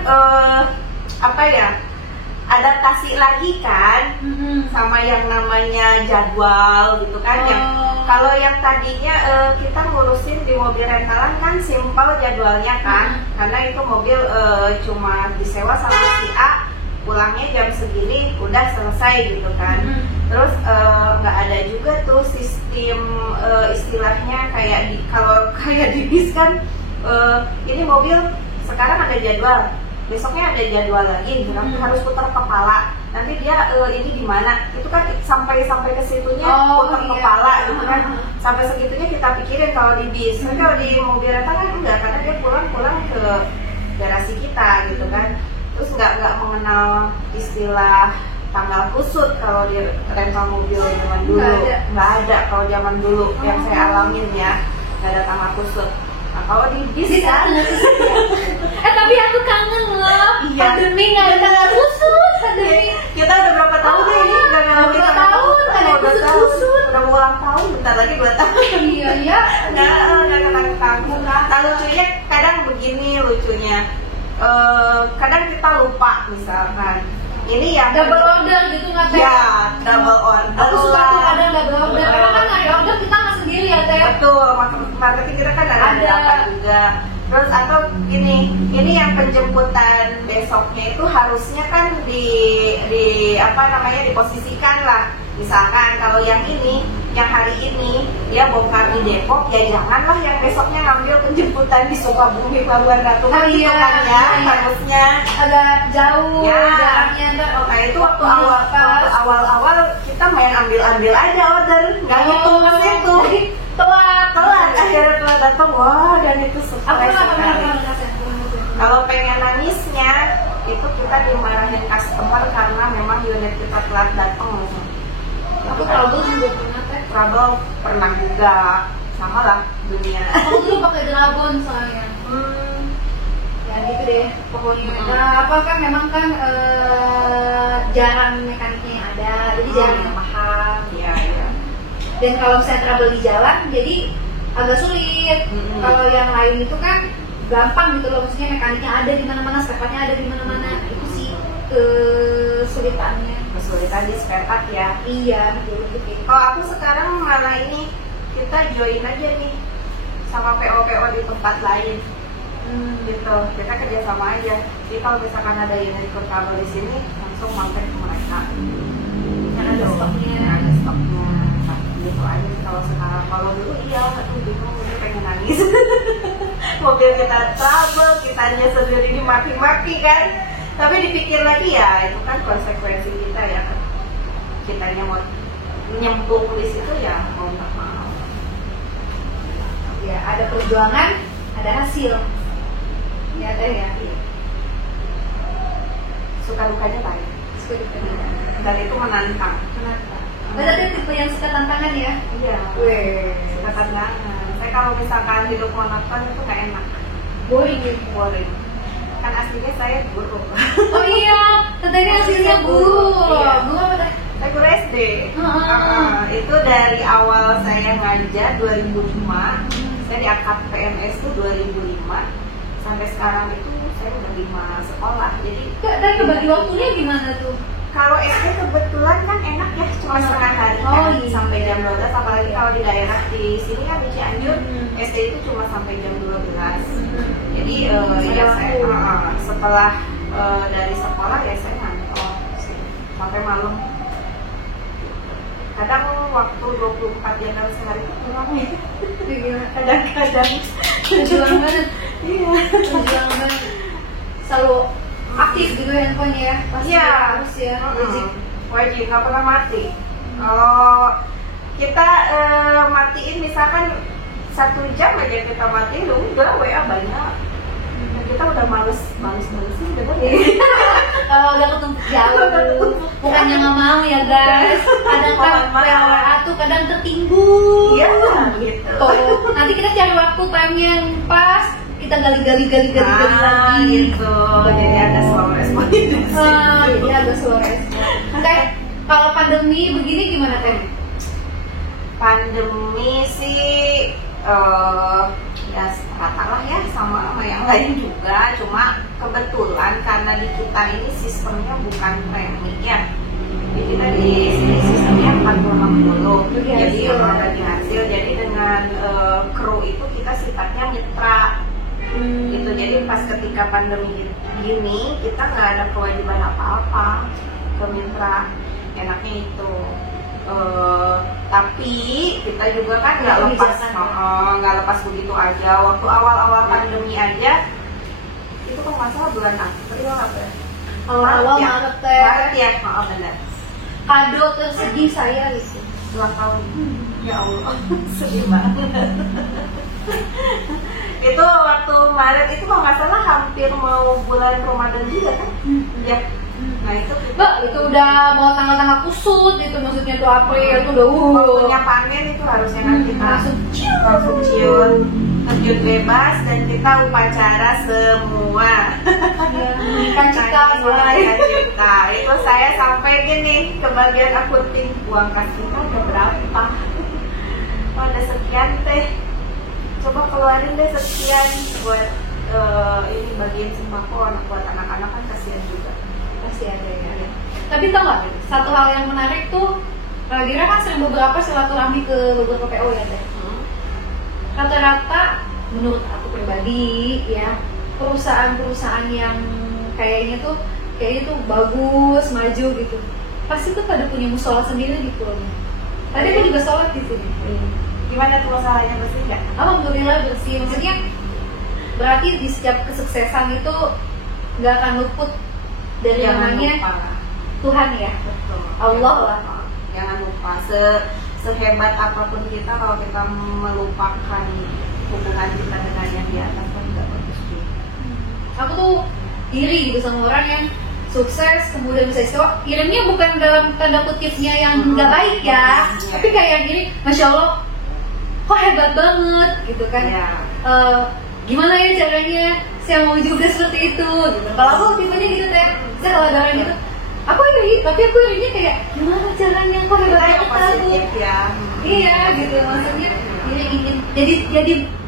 adaptasi lagi kan sama yang namanya jadwal gitu kan. Yang kalau yang tadinya kita ngurusin di mobil rentalan kan simpel jadwalnya kan, karena itu mobil cuma disewa sama si A, pulangnya jam segini udah selesai gitu kan. Terus nggak ada juga tuh sistem istilahnya kalau kayak di bis kan, ini mobil sekarang ada jadwal, besoknya ada jadwal lagi gitu kan, harus putar kepala. Nanti dia ini di mana? Itu kan sampai ke situnya putar kepala gitu kan. Sampai segitunya kita pikirin kalau di bis. Tapi kalau di mobil rental kan enggak, karena dia pulang ke garasi kita gitu kan. Terus nggak mengenal istilah tanggal kusut kalau di rental mobil zaman dulu. Nggak ada kalau zaman dulu yang saya alamin ya, nggak ada tanggal kusut. Nah, kalau di bis kan tapi aku kangen loh. Iya. Pandemi nggak ada tanggal khusus. Pandemi. Kita udah berapa tahun nih ini nggak ngalamin Berapa tanggal tahun, kusut? ada Udah kusut-kusut. udah mau ulang tahun, bentar lagi 2 tahun. Iya ya. Nggak ketangkap. Nah lucunya kadang begini lucunya. Kadang kita lupa misalkan ini yang Double order gitu nggak teh? ya double order. Aku suka tuh kadang double order. Karena kan nggak ada order kita nggak sendiri ya teh. Betul, marketing kita kan ada beberapa juga. Terus atau ini yang penjemputan besoknya itu harusnya kan di apa namanya diposisikan lah. Misalkan kalau yang hari ini dia bongkar di Depok, ya janganlah yang besoknya ngambil penjemputan di Sukabumi Pelabuhan Ratu kan gitu kan ya, harusnya agak jauh ya. jaraknya. Nah itu waktu awal kita main ambil aja order, nggak ngitung ke situ. Telat akhirnya telat datang. Wah, dan itu stres sekali. Kalau pengen nangisnya itu kita dimarahin customer karena memang unit kita telat datang. Aku trouble juga pernah teh. Trouble pernah juga, sama lah dunia. Aku dulu pakai Dragon soalnya. Ya gitu deh pokoknya. Nah, apa kan memang kan jarang mekaniknya yang ada, jadi jarang yang paham. Iya. Dan kalau misalnya trouble di jalan, jadi agak sulit. Kalau yang lain itu kan gampang gitu loh, maksudnya mekaniknya ada di mana-mana, spare partnya ada di mana-mana. Itu sih kesulitannya. Kesulitan di spare part ya. Iya, betul. Kalau aku sekarang malah ini kita join aja nih sama PO di tempat lain. Gitu, kita kerjasama aja. Jadi kalau misalkan ada unit kabel di sini, langsung mampir ke mereka. Karena ada stoknya. Ada stoknya. Gitu aja kalau sekarang. Kalau dulu iya, aduh bingung, udah pengen nangis. Mobil kita trouble, kitanya sendiri dimaki-maki kan. Tapi dipikir lagi ya, itu kan konsekuensi kita ya. Kitanya mau nyemplung di situ ya mau nggak mau. Ya, ada perjuangan, ada hasil. Ya, ada ya. Suka dukanya baik. Dan itu menantang. Kenapa? Berarti tipe yang suka tantangan ya? Iya. Weh, Suka tantangan. Saya kalau misalkan hidup monoton itu nggak enak. boring gitu. Boring. Kan aslinya saya guru. Oh iya, katanya hasilnya guru. Iya. Guru apa teh? Saya guru SD. Itu dari awal saya ngajar 2005. Saya diangkat PNS itu 2005. Sampai sekarang itu saya udah 5 sekolah. Jadi Dan bagi waktunya gimana tuh? kalau SD kebetulan kan enak ya, cuma setengah hari Oh, kan, iya. sampai jam 12. Apalagi kalau di daerah di sini kan di Cianjur, SD itu cuma sampai jam 12. Jadi ya saya setelah dari sekolah ya saya ngantor sampai malam. Kadang waktu 24 jam dalam sehari itu kurang ya. Kadang-kadang Perjuangan banget. iya. Perjuangan banget. Selalu aktif gitu handphonenya ya. Pasti Iya, harus ya. wajib nggak pernah mati. Kalau kita matiin misalkan 1 jam aja kita matiin, udah WA banyak. Dan kita udah males-malesin bener ya. Kalau udah ketumpuk jauh, bukannya nggak mau ya guys. Kadang kan WA tuh kadang tertimbun. Iya, gitu. Tuh, nanti kita cari waktu time yang pas, kita gali lagi. Gitu. Jadi ada slow respon gitu sih. Jadi agak slow respon. Teh, kalau pandemi begini gimana teh? Pandemi sih ya rata lah ya sama yang lain juga, cuma kebetulan karena di kita ini sistemnya bukan premi ya. Jadi kita di sini sistemnya 40-60. Jadi bagi hasil. Jadi dengan kru itu kita sifatnya mitra. Gitu. Jadi pas ketika pandemi gini kita nggak ada kewajiban apa-apa ke mitra. Enaknya itu. Tapi kita juga kan nggak lepas begitu aja. Waktu awal-awal pandemi aja itu kalau nggak salah bulan April apa ya? Awal-awal ya? Maret teh. Maret ya, maaf benar. Kado tersedih saya itu. Ulang tahun. Ya Allah, sedih banget. Itu waktu Maret itu kalau nggak salah hampir mau bulan Ramadan juga kan? Ya. Nah itu Mbak, itu udah mau tanggal-tanggal kusut gitu, maksudnya tuh April itu udah waktunya panen itu harusnya kan kita langsung langsung cium, terjun bebas dan kita upacara semua. menikah cipta Menikah cipta. Itu saya sampai gini ke bagian akunting, uang kas kita udah berapa? Oh, ada sekian teh. Coba keluarin deh sekian buat ini bagian sembako buat anak-anak kan kasihan juga. pasti ada ya. Tapi tau nggak, satu hal yang menarik tuh, Gira kan sering beberapa silaturahmi ke beberapa PO ya teh. Rata-rata menurut aku pribadi ya, perusahaan-perusahaan yang kayaknya tuh bagus, maju gitu, pasti tuh pada punya musola sendiri gitu loh. Tadi aku juga sholat di sini. Gimana tuh masalahnya, bersih nggak? Alhamdulillah bersih. Maksudnya berarti di setiap kesuksesan itu nggak akan luput dari Jangan namanya lupa. Tuhan ya. Betul. Allah lah. Jangan lupa sehebat apapun kita kalau kita melupakan hubungan kita dengan yang di atas kan nggak bagus juga. Aku tuh iri gitu sama orang yang sukses kemudian bisa istiwa. Irinya bukan dalam tanda kutipnya yang nggak baik ya, tapi kayak gini, masya Allah, kok hebat banget gitu kan. Gimana ya caranya? Saya mau juga seperti itu. Gitu. Kalau aku tipenya gitu teh, saya kalau ada orang gitu, aku iri, tapi aku irinya kayak gimana caranya? Kok hebat banget aku? Ya. Iya gitu, maksudnya dia ingin jadi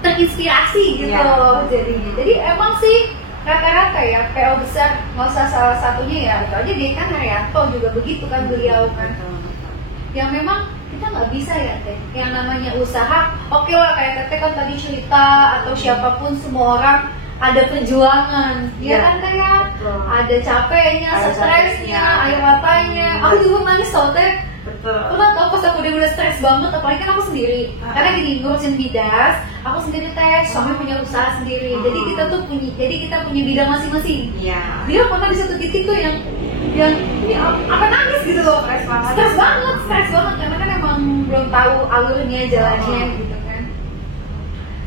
terinspirasi gitu jadinya. Jadi emang sih rata-rata ya PO besar, nggak usah salah satunya ya, itu aja dia kan Haryanto juga begitu kan beliau kan. Yang memang kita nggak bisa ya teh, yang namanya usaha, oke lah kayak teteh kan tadi cerita atau siapapun semua orang ada perjuangan, ya kan kayak ada capeknya, stresnya, air matanya. Aku juga nangis tau teh. Betul. Aku kan tau pas aku udah stres banget, apalagi kan aku sendiri. Karena gini, ngurusin bidas, aku sendiri teh, suami punya usaha sendiri. Jadi kita punya bidang masing-masing. Iya. Dia pernah di satu titik tuh yang ini apa nangis gitu loh. Stres banget karena kan emang belum tahu alurnya, jalannya gitu kan.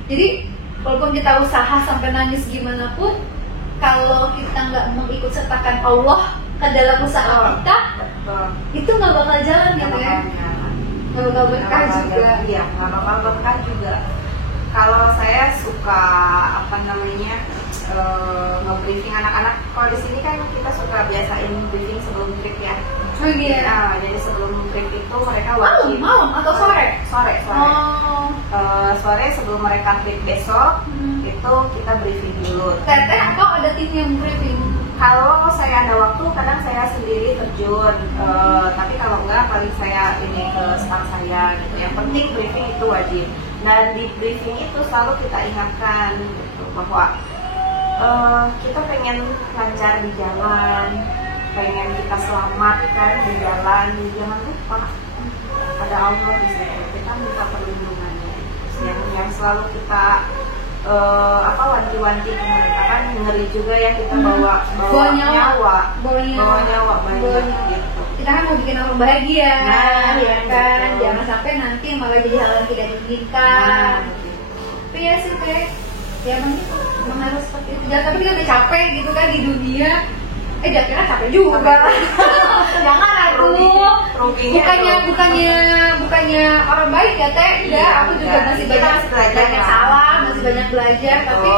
Jadi walaupun kita usaha sampai nangis gimana pun, kalau kita nggak mengikut sertakan Allah ke dalam usaha kita, itu nggak bakal jalan ya kan? Nggak bakal berkah juga. Iya, nggak bakal berkah juga. Kalau saya suka nge-briefing anak-anak. Kalau di sini kan kita suka biasain briefing sebelum trip ya. Oh iya. Nah, jadi sebelum trip itu mereka wajib malam atau sore? Sore. Oh. Sore sebelum mereka trip besok itu kita briefing dulu. Teteh atau ada tim yang briefing? Kalau saya ada waktu, kadang saya sendiri terjun. Tapi kalau enggak, paling saya ini ke staff saya gitu. Yang penting briefing itu wajib. Dan di briefing itu selalu kita ingatkan gitu, bahwa kita pengen lancar di jalan, pengen kita selamat kan di jalan. Jangan lupa ada Allah di situ. Kita minta perlindungannya. Yang selalu kita wanti-wanti ke mereka, kan ngeri juga ya kita bawa nyawa banyak gitu. Kita kan mau bikin orang bahagia, ya kan, betul. jangan sampai nanti malah jadi hal yang tidak diinginkan. Tapi ya sih teh, ya emang gitu, emang harus seperti itu. Jangan tapi kita udah capek gitu kan di dunia. Jangan kira capek juga. Jangan aku. Bukannya orang baik ya teh. Enggak, aku juga masih banyak salah, masih banyak belajar. Tapi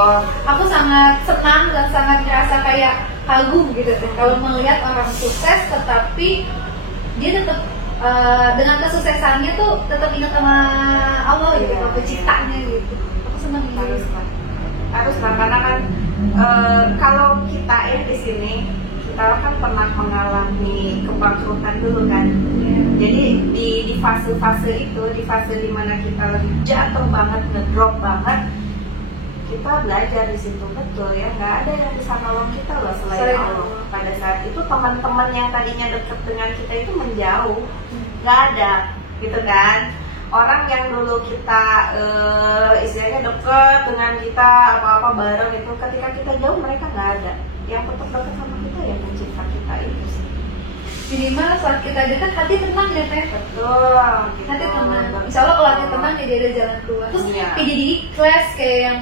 aku sangat senang dan sangat merasa kayak kagum gitu teh. Kalau melihat orang sukses, tetapi dia tetap dengan kesuksesannya tuh tetap ingat sama Allah gitu, sama penciptanya gitu. Aku senang gitu. Harus karena kan kalau kita ya di sini kita kan pernah mengalami kebangkrutan dulu kan. Jadi di fase-fase itu, di fase dimana kita lagi jatuh banget, ngedrop banget, kita belajar di situ. Betul ya, nggak ada yang bisa nolong kita loh selain Allah. Pada saat itu teman-teman yang tadinya dekat dengan kita itu menjauh, nggak ada gitu kan. orang yang dulu kita istilahnya deket dengan kita apa-apa bareng itu, ketika kita jauh mereka nggak ada. Yang tetap dekat sama kita ya pencipta kita itu sih. Minimal saat kita dekat hati tenang ya Teh. Betul. Gitu. Hati tenang. Insya Allah kalau hati tenang jadi ada jalan keluar. Terus Iya. kayak jadi ikhlas kayak yang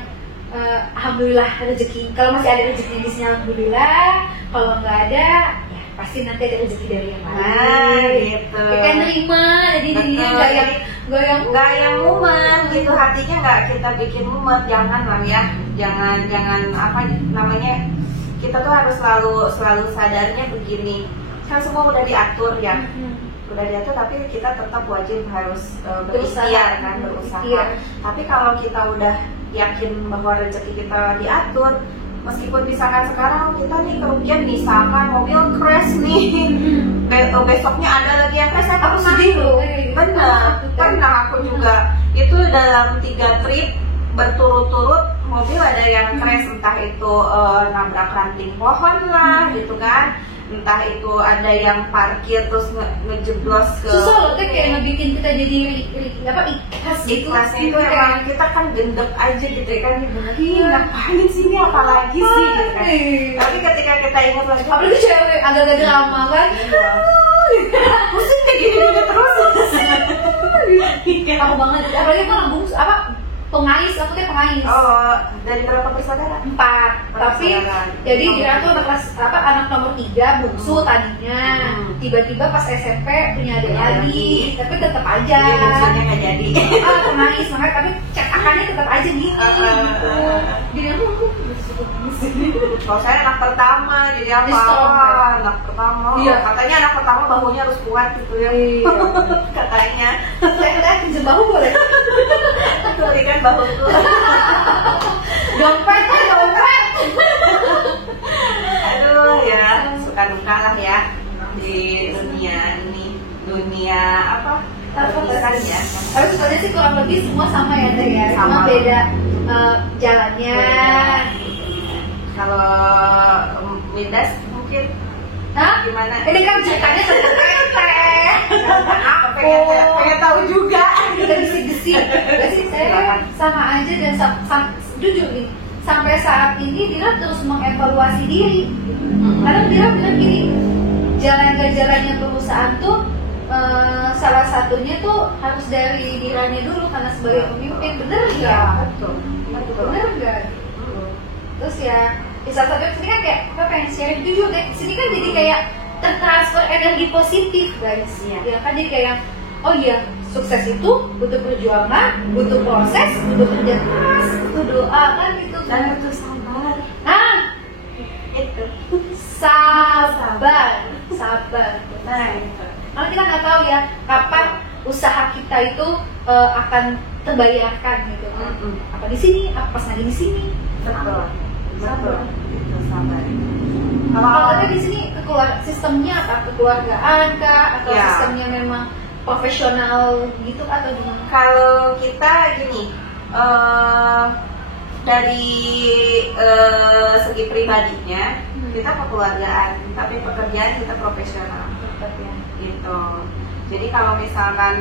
alhamdulillah rezeki. Kalau masih ada rezeki di sini alhamdulillah. Kalau nggak ada ya pasti nanti ada rezeki dari yang lain. Nah, gitu. Ya kan nerima, jadi jadinya Betul. nggak yang mumet gitu, hatinya nggak kita bikin mumet. Jangan lah ya, jangan apa namanya, kita tuh harus selalu sadarnya begini, kan semua udah diatur ya, udah diatur, tapi kita tetap wajib harus berikhtiar kan, berusaha. Iya. Tapi kalau kita udah yakin bahwa rezeki kita diatur, meskipun misalkan sekarang kita nih kerugian, misalkan mobil crash nih, besoknya ada lagi yang crash, Aku sedih loh. pernah aku juga itu dalam 3 trip berturut-turut mobil ada yang crash, entah itu nabrak ranting pohon lah gitu kan, entah itu ada yang parkir terus ngejeblos ke. Susah loh Teh, kayak ngebikin kita jadi ikhlas gitu. Ikhlasnya itu emang kita kan gendek aja gitu kan, ngapain sih ini, apalagi sih gitu kan. Tapi ketika kita ingat lagi, Apalagi cewek agak-agak drama kan. pusing kayak gini terus. Aku banget. Apalagi aku lambung pengais, aku tuh pengais. Oh, dari berapa bersaudara? 4. Tapi jadi dia tuh anak nomor 3 bungsu tadinya. Tiba-tiba pas SMP punya adik lagi, tapi tetap aja. Iya, bungsunya nggak jadi. Pengais, makanya tapi cetakannya tetap aja gini. Gitu. Jadi aku Kalau saya anak pertama, jadi apa? Strong, kan? Anak pertama. Iya. Katanya anak pertama bahunya harus kuat gitu ya. Iya. Katanya. saya pinjam bahu boleh. Berikan bahuku. Dompet. Aduh ya, suka duka lah ya di dunia ini. Dunia apa? Perpisahan ya. Tapi sebenarnya sih kurang lebih semua sama ya Teh ya. Cuma Sama. beda jalannya. Kalau Midas mungkin Hah? gimana? Ini kan ceritanya tentang Teh. pengen tahu juga. Kita gisi-gisi. Berarti saya sama aja dan jujur nih. Sampai saat ini Dila terus mengevaluasi diri. Kadang Dila bilang gini, jalan-jalannya perusahaan tuh salah satunya tuh harus dari Dilanya dulu karena sebagai pemimpin, bener nggak? Iya, betul. Bener nggak? Terus ya salah satu sini kan kayak apa pengen sharing jujur deh. Sini kan jadi kayak tertransfer energi positif guys. Ya kan jadi kayak oh iya, sukses itu butuh perjuangan, butuh proses, butuh kerja keras, butuh doa kan gitu. Dan itu sabar. Itu sabar. Nah, itu. Karena kita nggak tahu ya kapan usaha kita itu akan terbayarkan gitu. Apa di sini, apa pas lagi di sini. Betul. Itu sabar. Kalau ada di sini sistemnya apa, kekeluargaan kah atau Ya. sistemnya memang profesional gitu atau gimana? Kalau kita gini, dari segi pribadinya kita kekeluargaan, tapi pekerjaan kita profesional. Tetap ya. Gitu. Jadi kalau misalkan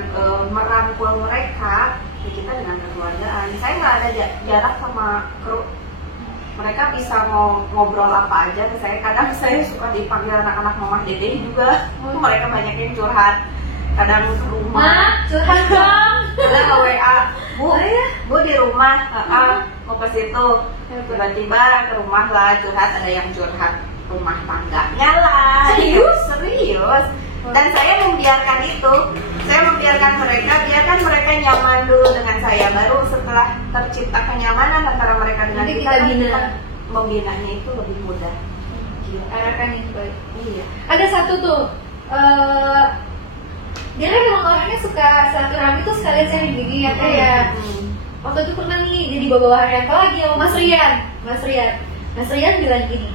merangkul mereka, ya kita dengan kekeluargaan. Saya nggak ada jarak sama kru. Mereka bisa mau ngobrol apa aja ke saya. Kadang saya suka dipanggil anak-anak mamah dede juga. Mereka banyak yang curhat. Kadang ke rumah. Curhat dong. Kadang ke WA. Bu, ya? Bu di rumah. Mau ke situ. Tiba-tiba ke rumah lah curhat. Ada yang curhat rumah tangganya lah. Serius. Dan saya membiarkan itu. Saya membiarkan mereka, biarkan mereka nyaman dulu dengan saya. Baru setelah tercipta kenyamanan antara mereka dengan Nanti kita, kita bina. membinanya itu lebih mudah. Arahkan yang baik. Iya. Ada satu tuh, dia kan memang orangnya suka silaturahmi tuh sekalian sharing gini ya kayak waktu itu pernah nih jadi bawa harian lagi sama Mas Rian bilang gini,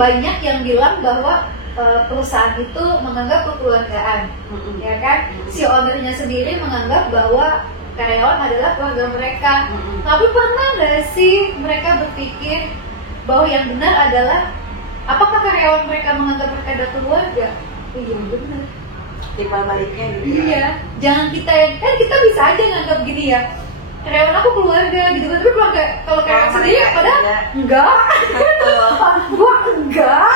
banyak yang bilang bahwa perusahaan itu menganggap kekeluargaan, ya kan? Si ownernya sendiri menganggap bahwa karyawan adalah keluarga mereka. Tapi pernah nggak sih mereka berpikir bahwa yang benar adalah apakah karyawan mereka menganggap mereka adalah keluarga? Iya benar. timbal baliknya gitu. Iya, jangan kita kan kita bisa aja nganggap gini ya. Karyawan aku keluarga gitu kan, tapi kalau kayak Kalau sendiri mereka pada tidak. enggak, Betul. gua enggak.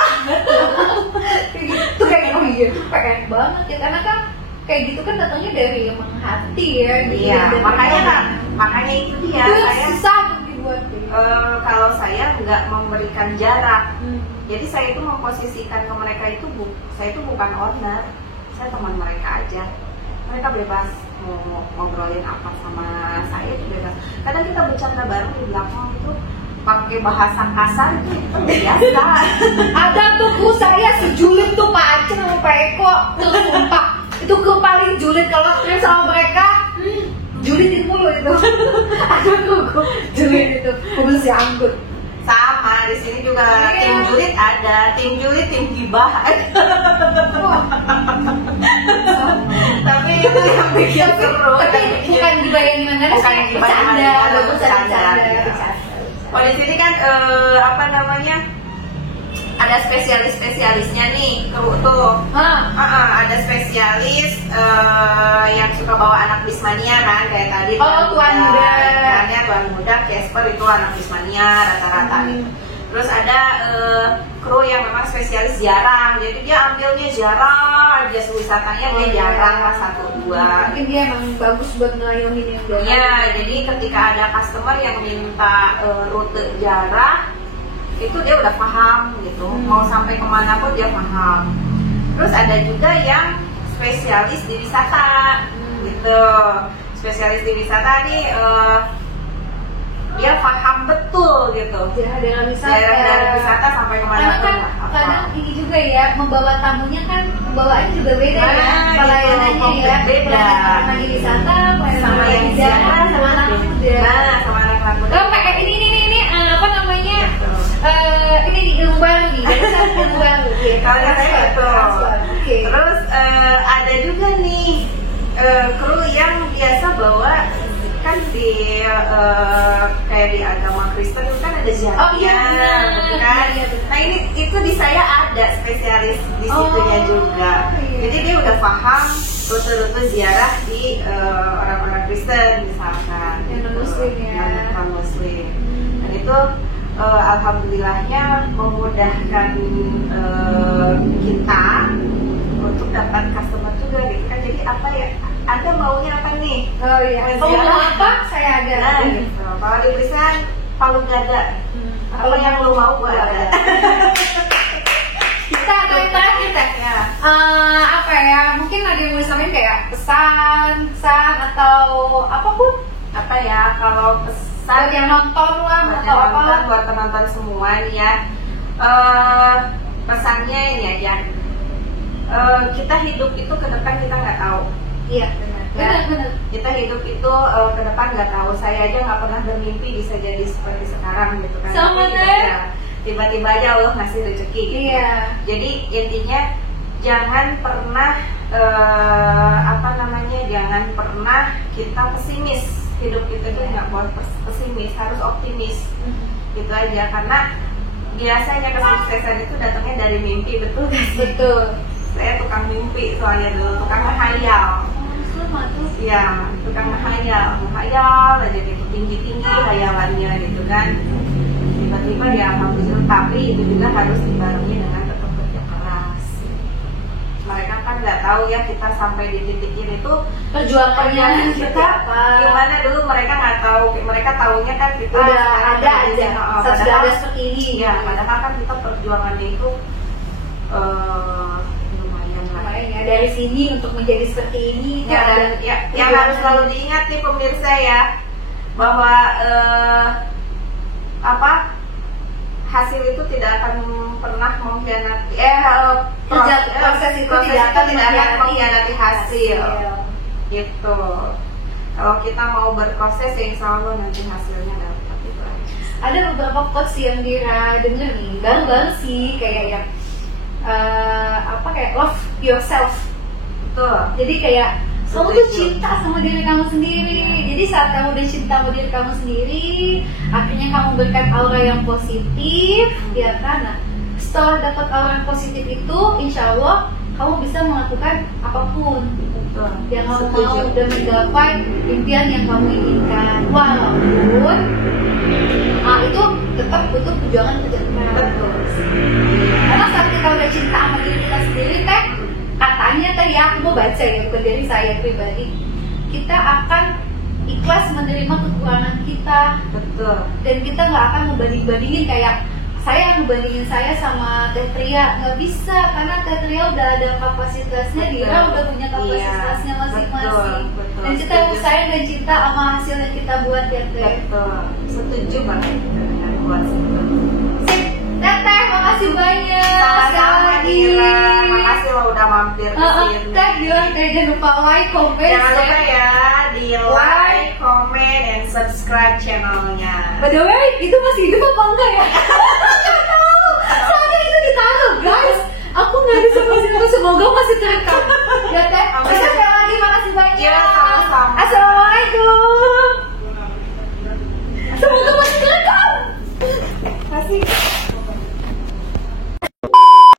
Kayak gitu kayak oh iya, pengen banget ya karena kan kayak gitu kan datangnya dari emang hati ya. Gitu. Iya, Dan makanya itu dia itu saya susah untuk dibuat. kalau saya nggak memberikan jarak. Hmm. Jadi saya itu memposisikan ke mereka itu saya itu bukan owner, saya teman mereka aja. Mereka bebas mau ngobrolin apa sama saya itu bebas. Kadang kita bercanda bareng di belakang itu pakai bahasa kasar itu biasa. Ada tuh bu saya si julid tuh Pak Aceh sama Pak Eko tuh sumpah itu ke paling julid kalau trip sama mereka. Julid itu mulu itu. Ada tuh gua julid itu mobil si angkut. Sama di sini juga Iya. tim julid ada, tim julid, tim gibah ada. Tapi itu yang bikin seru. Tapi bukan dibayangin mana Bukan kayak dibayangin bercanda, mana, bagus bercanda, bercanda, gitu. bercanda. Oh di sini kan apa namanya ada spesialisnya nih kru tuh. Ada spesialis yang suka bawa anak bismania kan kayak tadi. Tuan muda. Kan ya Tuan muda, Casper itu anak bismania rata-rata gitu. Terus ada kru yang memang spesialis jarang, jadi dia ambilnya jarang aja wisatanya dia jarang lah 1-2. Mungkin dia emang bagus buat ngelayonin yang jarang. Iya, jadi ketika ada customer yang minta rute jarak, itu dia udah paham gitu. Mau sampai kemana pun dia paham. Terus ada juga yang spesialis di wisata, gitu. Spesialis di wisata nih dia paham betul gitu. Daerah wisata. Daerah wisata sampai kemana Karena pun kan nggak apa. kadang ini juga ya membawa tamunya kan bawaannya juga beda ya Nah, pelayanannya gitu, ya beda. pelayanan di wisata pelayanan Sama yang di daerah siapa, sama anak muda. Nah, sama anak-anak muda. Oh pakai ini apa namanya Gitu. ini di ilmu baru nih ilmu baru. Kalau yang saya gitu. Oke. Terus ada juga nih kru yang biasa bawa kan di kayak di agama Kristen itu kan ada ziarahnya, Oh, iya, benar. betul kan? Iya, betul. Nah ini itu di saya ada spesialis di situnya juga. iya. Jadi dia udah paham rute-rute ziarah di orang-orang Kristen misalkan. Yang non-muslim ya. Yang non-muslim. Dan itu alhamdulillahnya memudahkan kita untuk dapat customer juga gitu kan. Jadi apa ya? Anda maunya apa nih? Oh iya. Kalau mau apa saya ada. Nah, gitu. Kalau di Kristen palu gada. Apa yang lu mau gua ada. Kita ada yang terakhir teh. Ya. Apa ya? Mungkin ada yang mau disampaikan kayak pesan atau apapun. Apa ya? Kalau pesan Buat yang nonton lah buat atau yang apa. nonton, buat penonton semua nih ya. Pesannya ini aja. Kita hidup itu ke depan kita nggak tahu. Iya Ya. benar. Kita hidup itu ke depan nggak tahu. Saya aja nggak pernah bermimpi bisa jadi seperti sekarang gitu kan. Sama, Tapi Teh. ya, tiba-tiba aja Allah ngasih rezeki gitu. Iya. Jadi intinya jangan pernah jangan pernah kita pesimis. Hidup kita itu nggak boleh pesimis, harus optimis. Gitu aja karena biasanya kesuksesan itu datangnya dari mimpi, betul gak sih? Betul. Saya tukang mimpi soalnya dulu, tukang menghayal. Sama tuh. Iya, tukang menghayal aja gitu, tinggi-tinggi hayalannya gitu kan. Tiba-tiba ya alhamdulillah, tapi itu juga harus dibarengi dengan tetap kerja keras. Mereka kan nggak tahu ya kita sampai di titik ini tuh Perjuangannya kita gimana dulu, mereka nggak tahu. Mereka taunya kan kita udah sekarang ada begini, aja. oh, Sudah padahal- ada seperti ini. Iya, padahal kan kita perjuangannya itu lumayan lah. Lumayan ya dari sini untuk menjadi seperti ini. Ya, kan dan ada yang perjuangan. harus selalu diingat nih pemirsa ya, bahwa hasil itu tidak akan pernah mengkhianati proses itu tidak akan mengkhianati hasil gitu. Kalau kita mau berproses ya insya Allah nanti hasilnya dapat itu aja. Ada beberapa quotes yang Dira denger nih baru-baru sih kayak yang kayak love yourself. Betul. Jadi kayak kamu tuh Setuju. cinta sama diri kamu sendiri. Jadi saat kamu udah cinta sama diri kamu sendiri, akhirnya kamu berikan aura yang positif, ya kan? Nah, setelah dapat aura yang positif itu, insya Allah kamu bisa melakukan apapun Betul. yang kamu Setuju. mau dan menggapai impian yang kamu inginkan, walaupun itu tetap butuh perjuangan kerja keras. Betul. Karena saat kita udah cinta sama diri kita sendiri teh, katanya teh ya, aku mau baca ya, bukan dari saya pribadi, kita akan ikhlas menerima kekurangan kita, Betul. dan kita nggak akan ngebanding-bandingin kayak saya ngebandingin saya sama Teh Tria, nggak bisa, karena Teh Tria udah ada kapasitasnya, dia Betul. udah punya kapasitasnya Iya, masing-masing, betul, dan kita setuju. sayang dan cinta sama hasil yang kita buat ya Teh. Betul. Setuju banget dengan quotes itu. Teteh, makasih banyak. Sama-sama Dira. Makasih lo udah mampir ke sini. Teh bilang jangan lupa like, comment, Jangan lupa share. ya di like, comment, dan subscribe channelnya. By the way, itu masih hidup apa enggak ya? Nggak tahu. Soalnya itu ditaruh guys. Aku nggak bisa masih itu, semoga masih terekam. Ya Teh, Amin. bisa